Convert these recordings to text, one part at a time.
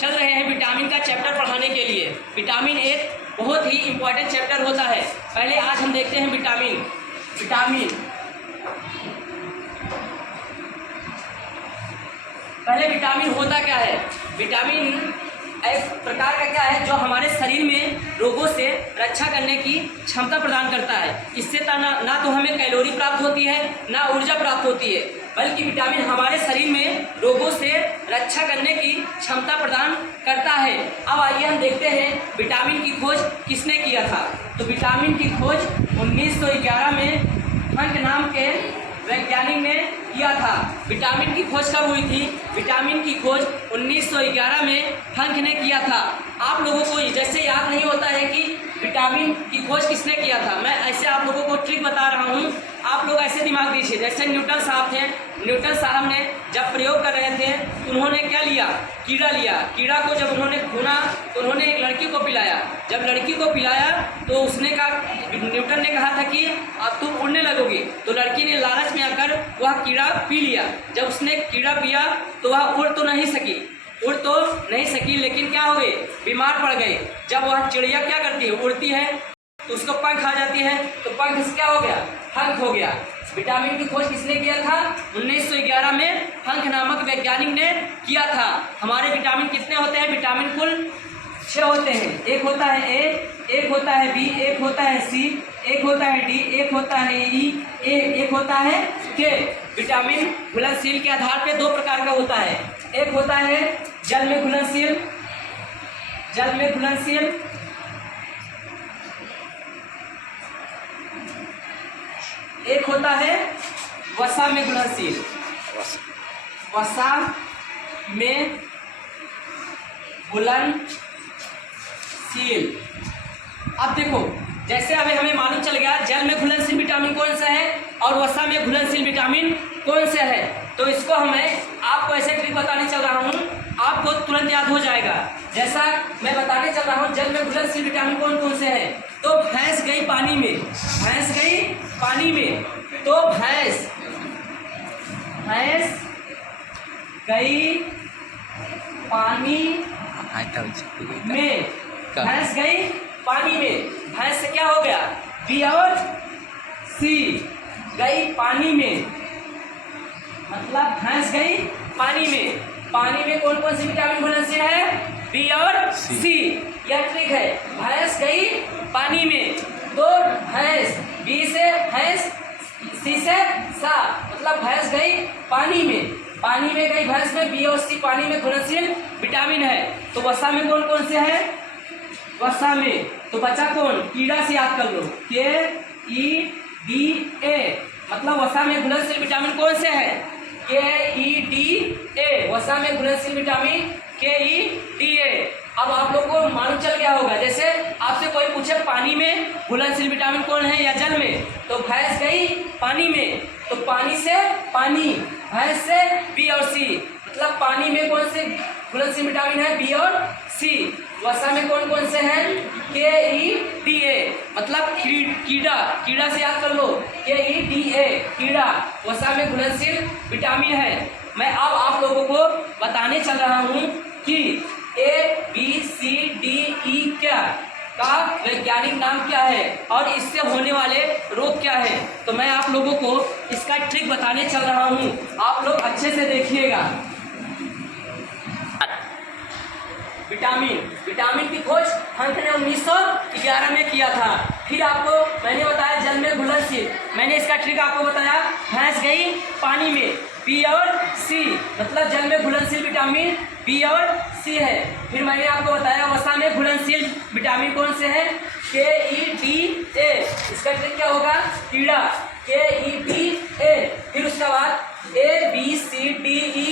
चल रहे हैं विटामिन का चैप्टर पढ़ाने के लिए। विटामिन एक बहुत ही इम्पोर्टेंट चैप्टर होता है। पहले आज हम देखते हैं विटामिन पहले विटामिन होता क्या है। विटामिन एक प्रकार का क्या है जो हमारे शरीर में रोगों से रक्षा करने की क्षमता प्रदान करता है। इससे ना तो हमें कैलोरी प्राप्त होती है ना ऊर्जा प्राप्त होती है, बल्कि विटामिन हमारे शरीर में रोगों से रक्षा करने की क्षमता प्रदान करता है। अब आइए हम देखते हैं विटामिन की खोज किसने किया था। तो विटामिन की खोज 1911 में फंक नाम के वैज्ञानिक ने किया था। विटामिन की खोज कब हुई थी? विटामिन की खोज 1911 में फंक ने किया था। आप लोगों को जैसे याद नहीं होता है कि विटामिन की खोज किसने किया था, मैं ऐसे आप लोगों को ट्रिक बता रहा हूँ। आप लोग ऐसे दिमाग दीजिए, जैसे न्यूटन साहब थे। न्यूटन साहब ने जब प्रयोग कर रहे थे तो उन्होंने क्या लिया? कीड़ा लिया। कीड़ा को जब उन्होंने भुना तो उन्होंने एक लड़की को पिलाया। जब लड़की को पिलाया तो उसने कहा, न्यूटन ने कहा था कि अब तुम उड़ने लगोगी। तो लड़की ने लालच में आकर वह कीड़ा पी लिया। जब उसने कीड़ा पिया तो वह उड़ तो नहीं सकी, लेकिन क्या हो गई? बीमार पड़ गई। जब वह चिड़िया क्या करती है? उड़ती है, तो उसको पंख आ जाती है, तो पंख से क्या हो गया? फंक हो गया। विटामिन की खोज किसने किया था? 1911 में फंक नामक वैज्ञानिक ने किया था। हमारे विटामिन कितने होते हैं? विटामिन कुल 6 होते हैं। एक होता है ए, एक होता है बी, एक होता है सी, एक होता है डी, एक होता है ई, एक होता है के। विटामिन घुलनशील के आधार पे 2 प्रकार का होता है। एक होता है जल में घुलनशील, एक होता है वसा में घुलनशील। अब देखो, जैसे अभी हमें मालूम चल गया जल में घुलनशील विटामिन कौन सा है और वसा में घुलनशील विटामिन कौन सा है, तो इसको हमें आपको ऐसे ट्रिक बताने चल रहा हूँ, आपको तुरंत याद हो जाएगा। जैसा मैं बताने चल रहा हूँ जल में घुलनशील विटामिन कौन कौन से है। तो भैंस गई पानी में, तो भैंस गई पानी में, भैंस से क्या हो गया? बी और सी, गई पानी में, मतलब भैंस गई पानी में। पानी में कौन कौन सी विटामिन घुलनशील है? बी और सी। यह ट्रिक है। भैंस गई पानी में, तो भैंस बी से भैंस, सी से सा, मतलब भैंस गई पानी में गई भैंस में बी और सी पानी में घुलनशील विटामिन है। तो वसा में कौन कौन से है? वसा में तो बचा कौन? कीड़ा से याद कर लो, KEDA, मतलब वसा में घुलनशील विटामिन कौन से है? KEDA, वसा में घुलनशील विटामिन KEDA। अब आप लोग को मालूम चल गया होगा। जैसे आपसे कोई पूछे पानी में घुलनशील विटामिन कौन है या जल में, तो भैंस गई पानी में, तो पानी से पानी, भैंस से बी और सी, मतलब पानी में कौन से घुलनशील विटामिन है? बी और सी। वसा में कौन कौन से हैं? KEDA, मतलब कीड़ा से याद कर लो, KEDA, कीड़ा, वसा में घुलनशील विटामिन है। मैं अब आप लोगों को बताने चल रहा हूँ कि ABCDE का वैज्ञानिक नाम क्या है और इससे होने वाले रोग क्या है। तो मैं आप लोगों को इसका ट्रिक बताने चल रहा हूँ, आप लोग अच्छे से देखिएगा। विटामिन की खोज फंक ने 1911 में किया था। फिर आपको मैंने बताया जल में घुलनशील, मैंने इसका ट्रिक आपको बताया। भैंस गई पानी में, बी और सी, मतलब जल में घुलनशील विटामिन बी और सी है। फिर मैंने आपको बताया वसा में घुलनशील विटामिन कौन से हैं? KEDA, इसका ट्रिक क्या होगा? कीड़ा, KEDA। फिर उसके बाद ABCDE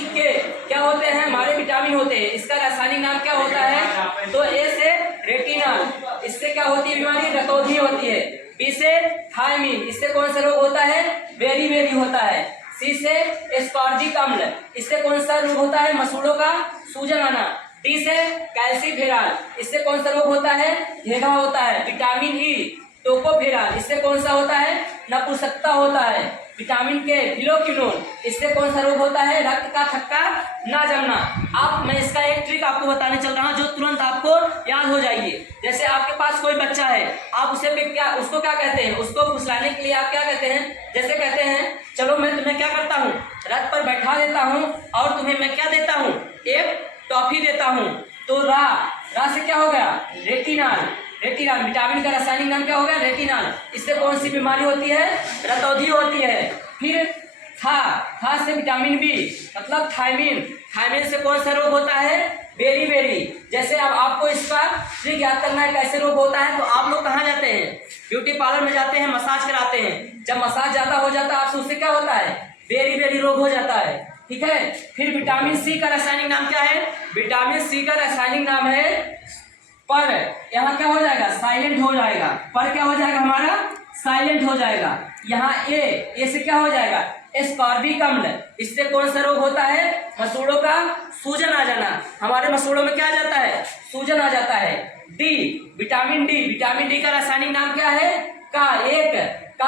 क्या होते हैं? हमारे विटामिन होते हैं। इसका रासायनिक नाम क्या होता है? तो ए से रेटिनल, इससे क्या होती है बीमारी? रतौंधी होती है। बी से थायमिन, इससे कौन सा रोग होता है? बेरी होता है। सी से एस्पार्जिक अम्ल, इससे कौन सा रोग होता है? मसूड़ों का सूजन आना। डी से कैल्सीफेरॉल, इससे कौन सा रोग होता है? घेघा होता है। विटामिन ई टोकोफेरॉल, इससे कौन सा होता है? नपुंसकता होता है। विटामिन के फिलोक्विनोन, इससे कौन सा रोग होता है? रक्त का थक्का ना जमना। अब मैं इसका एक ट्रिक आप आपको बताने चल रहा हूँ जो तुरंत आपको याद हो जाइए। जैसे आपके पास कोई बच्चा है, आप उसको क्या कहते हैं, उसको फुसलाने के लिए आप क्या कहते हैं, जैसे कहते हैं चलो मैं तुम्हें क्या करता हूँ, रथ पर बैठा देता हूँ और तुम्हें मैं क्या देता हूँ, एक टॉफी देता हूँ। तो रा से क्या हो गया, रेटिनॉल। रेटिनॉल विटामिन का रासायनिक नाम क्या हो गया, रेटिनॉल। इससे कौन सी बीमारी होती है, रतौंधी होती है। फिर था से विटामिन बी मतलब थायमिन। थायमिन से कौन सा रोग होता है, बेरी। जैसे अब आपको इसका ट्रिक याद करना है कैसे रोग होता है, तो आप लोग कहाँ जाते हैं, ब्यूटी पार्लर में जाते हैं, मसाज कराते हैं। जब मसाज ज्यादा हो जाता है आपसे, उससे क्या होता है, बेरी रोग हो जाता है। ठीक है। फिर विटामिन सी का रासायनिक नाम क्या है, विटामिन सी का रासायनिक नाम है पर। यहाँ क्या हो जाएगा, साइलेंट हो जाएगा। पर क्या हो जाएगा हमारा, साइलेंट हो जाएगा। यहाँ ए से क्या हो जाएगा, एस्कॉर्बिक अम्ल। इससे कौन सा रोग होता है, मसूड़ों का सूजन आ जाना। हमारे मसूड़ों में क्या आ जाता है, सूजन आ जाता है। डी विटामिन डी का रासायनिक नाम क्या है, का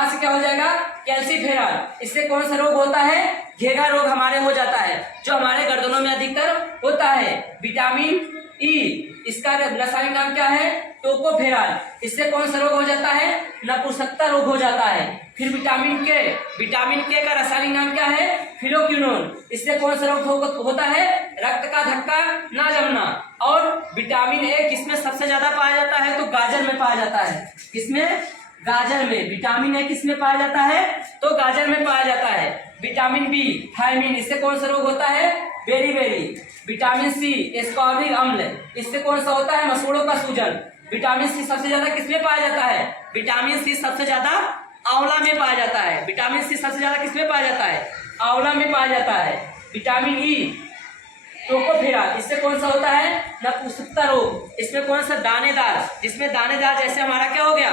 से क्या हो जाएगा, कैल्सीफेरॉल। इससे कौन सा रोग होता है, घेघा रोग हमारे हो जाता है, जो हमारे गर्दनों में अधिकतर होता है। विटामिन ई, इसका रासायनिक नाम क्या है, टोकोफेरॉल। इससे कौन सा रोग हो जाता है, नपुंसकता रोग हो जाता है। फिर विटामिन के का रासायनिक नाम क्या है, फिलोक्विनोन। इससे कौन सा रोग होता है, रक्त का धक्का ना जमना। और विटामिन ए किसमें सबसे ज्यादा पाया जाता है, तो गाजर में पाया जाता है। किसमें, गाजर में। विटामिन ए किसमें पाया जाता है, तो गाजर में पाया जाता है। विटामिन बी थायमिन, इससे कौन सा रोग होता है, बेरी। विटामिन सी एस्कॉर्बिक अम्ल, इससे कौन सा होता है, मसूड़ों का सूजन। विटामिन सी सबसे ज्यादा किसमें पाया जाता है, विटामिन सी सबसे ज्यादा आंवला में पाया जाता है। विटामिन सी सबसे ज्यादा किसमें पाया जाता है, आंवला में पाया जाता है। विटामिन ई टोकोफेरॉल, इससे कौन सा होता है, नपुंसकता रोग। इसमें कौन सा, दानेदार, जिसमें दानेदार जैसे हमारा क्या हो गया,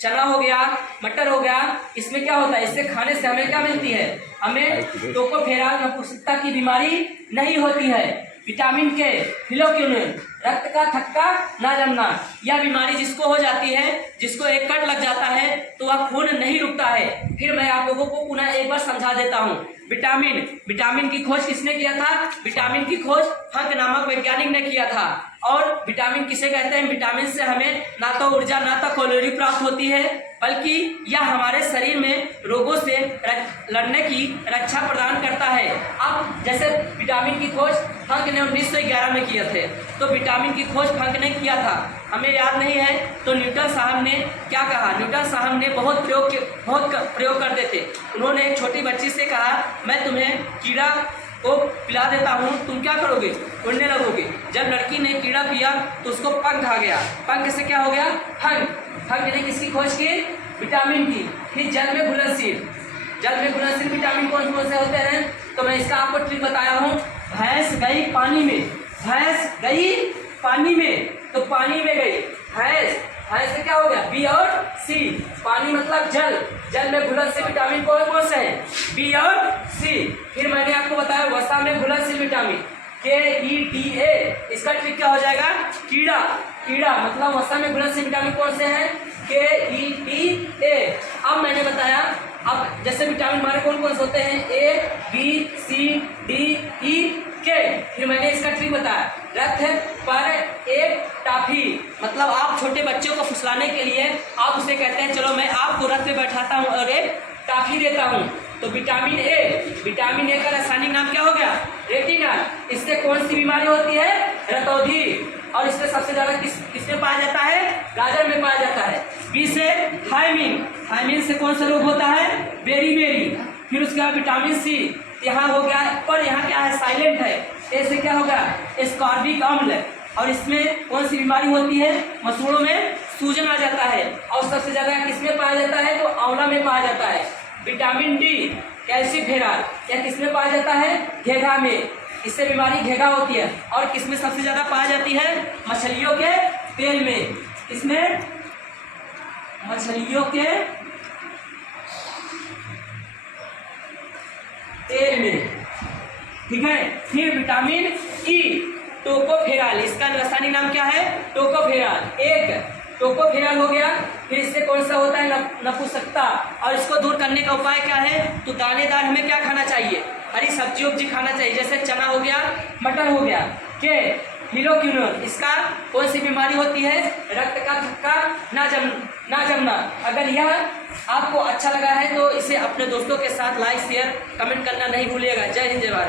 चना हो गया, मटर हो गया। इसमें क्या होता है, इससे खाने से हमें क्या मिलती है, हमें टोकोफेरॉल, नपुंसकता की बीमारी नहीं होती है। विटामिन के फिलोक्विनोन, रक्त का थक्का ना जमना। यह बीमारी जिसको हो जाती है, जिसको एक कट लग जाता है तो वह खून नहीं रुकता है। फिर मैं आप लोगों को पुनः एक बार समझा देता हूँ। विटामिन की खोज किसने किया था, विटामिन की खोज हक नामक वैज्ञानिक ने किया था। और विटामिन किसे कहते हैं, विटामिन से हमें ना तो ऊर्जा ना तो कैलोरी प्राप्त होती है, बल्कि यह हमारे शरीर में रोगों से लड़ने की रक्षा प्रदान करता है। अब जैसे विटामिन की खोज फंक ने 1911 में किए थे, तो विटामिन की खोज फंक ने किया था, हमें याद नहीं है। तो न्यूटन साहब ने क्या कहा, न्यूटन साहब ने बहुत प्रयोग करते थे। उन्होंने एक छोटी बच्ची से कहा, मैं तुम्हें कीड़ा को पिला देता हूँ, तुम क्या करोगे, उड़ने लगोगे। जब लड़की ने कीड़ा पिया तो उसको पंख आ गया। पंख से क्या हो गया, फंक ने किसकी खोज की, विटामिन की। फिर जल में घुलनशील विटामिन कौन कौन से होते हैं, तो मैं इसका आपको ट्रिक बताया हूँ। भैंस गई पानी में, तो पानी में गई भैंस से क्या हो गया, बी और सी। पानी मतलब जल में घुलनशील विटामिन कौन से हैं, बी और सी। फिर मैंने आपको बताया वसा में घुलनशील विटामिन KEDA। इसका ट्रिक क्या हो जाएगा, कीड़ा मतलब वसा में घुलनशील विटामिन कौन से हैं, KEDA। अब मैंने बताया, अब जैसे विटामिन हमारे कौन कौन से होते हैं, A B C D E K। फिर मैंने इसका ट्रिक बताया, रथ पर एक टाफी, मतलब आप छोटे बच्चों को फुसलाने के लिए आप उसे कहते हैं चलो मैं आपको रथ पे बैठाता हूँ और एक टाफी देता हूँ। तो विटामिन ए का रासायनिक नाम क्या हो गया, रेटिनॉल। इससे कौन सी बीमारी होती है, रतौंधी। और इससे सबसे ज्यादा किसमें पाया जाता है, गाजर में पाया जाता है। बी से थायमिन से कौन सा रोग होता है, बेरी। फिर उसके बाद विटामिन सी, यहाँ हो गया, पर यहाँ क्या है, साइलेंट है। ए से क्या होगा, एस्कॉर्बिक अम्ल। और इसमें कौन सी बीमारी होती है, मसूड़ों में सूजन आ जाता है। और सबसे ज्यादा किसमें पाया जाता है, तो आंवला में पाया जाता है। विटामिन डी कैल्सीफेरॉल, यह किसमें पाया जाता है, घेघा में। इससे बीमारी घेघा होती है। और किसमें सबसे ज्यादा पाया जाती है, मछलियों के तेल में। इसमें मछलियों के तेल में, ठीक है। फिर विटामिन ई टोकोफेरॉल, इसका रासायनिक नाम क्या है, टोकोफेरॉल। एक टोकोफेरॉल हो गया। फिर इससे कौन सा होता है, नपुंसकता। और इसको दूर करने का उपाय क्या है, तो दानेदार हमें क्या खाना चाहिए, हरी सब्जी खाना चाहिए। जैसे चना हो गया, मटर हो गया। फिलोक्विनोन। इसका कौन सी बीमारी होती है? रक्त का थक्का ना जमना। अगर यह आपको अच्छा लगा है तो इसे अपने दोस्तों के साथ लाइक शेयर कमेंट करना नहीं भूलिएगा। जय हिंद, जय भारत।